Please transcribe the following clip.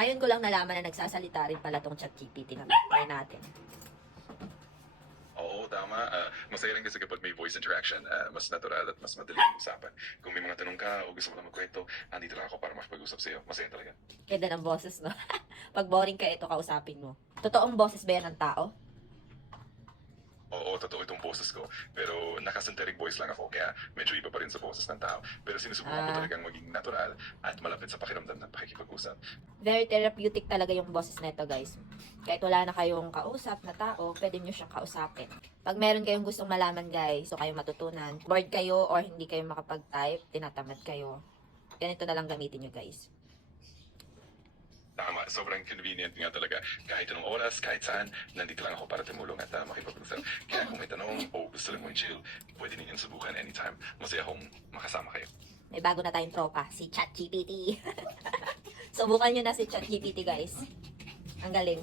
Ngayon ko lang nalaman na nagsasalita rin pala tong ChatGPT na. Try natin. Oo, tama. Masaya rin kasi kapag may voice interaction, mas natural at mas madali ang usapan. Kung may mga tanong ka o gusto mo lang magkwento, andito lang ako para makipag-usap sa'yo. Masaya talaga. Ganda ng boses, no? Pag boring ka, ito kausapin mo. Totoong boses ba yan ng tao? Oo, totoo itong boses ko. Pero naka-synthetic voice lang ako, kaya medyo iba pa rin sa boses ng tao. Pero sinusubukan ko talagang maging natural at malapit sa pakiramdam ng pakikipag-usap. Very therapeutic talaga yung boses nito, guys. Kahit wala na kayong kausap na tao, pwede nyo siyang kausapin. Pag meron kayong gustong malaman, guys, o kayong matutunan, bored kayo or hindi kayo makapag-type, tinatamad kayo, ganito na lang gamitin nyo, guys. Tama, sobrang convenient nga talaga. Kahit anong oras, kahit saan, nandito lang ako para tumulong at makipag-usap. Kaya kung may tanong o gusto lang mo chill, pwede ninyong subukan anytime. Masaya akong makasama kayo. May bago na tayong tropa, si ChatGPT. Subukan nyo na si ChatGPT, guys. Ang galing.